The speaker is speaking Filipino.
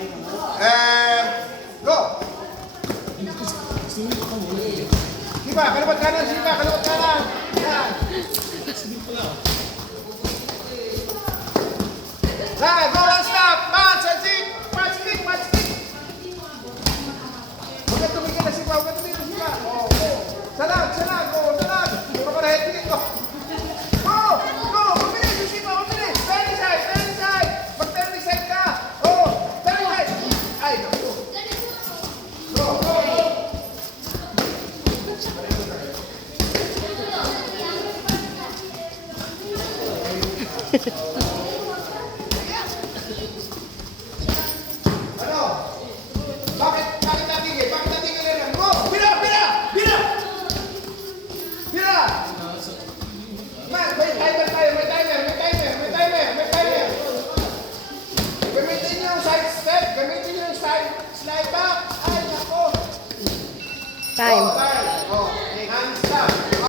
And go! Sipa, kalipat kanan, Sipa, kalipat kanan. Yan. Yan, go and stop. Punch and kick. Punch, kick, punch, kick. Huwag ka tumigil na, Sipa. Huwag ka tumigil na, Sipa. Oh, go. Salag, salag. Go, salag. Puro ka na head kick. Go. Go, go. Mabilis, Sipa, mabilis. Turn side, turn side. Mag-turn side ka. Oh, turn side. Ay, naku. Go, go, go. Ano? Bakit natigil? Bakit natigil yan? Go! Bira! Bira! Bira! Bira! May timer tayo! May timer! May timer! May timer! May timer! Gamitin nyo yung side step! Gamitin nyo yung slide back! Ay, nako! Time. Oh, time! Oh, hands up!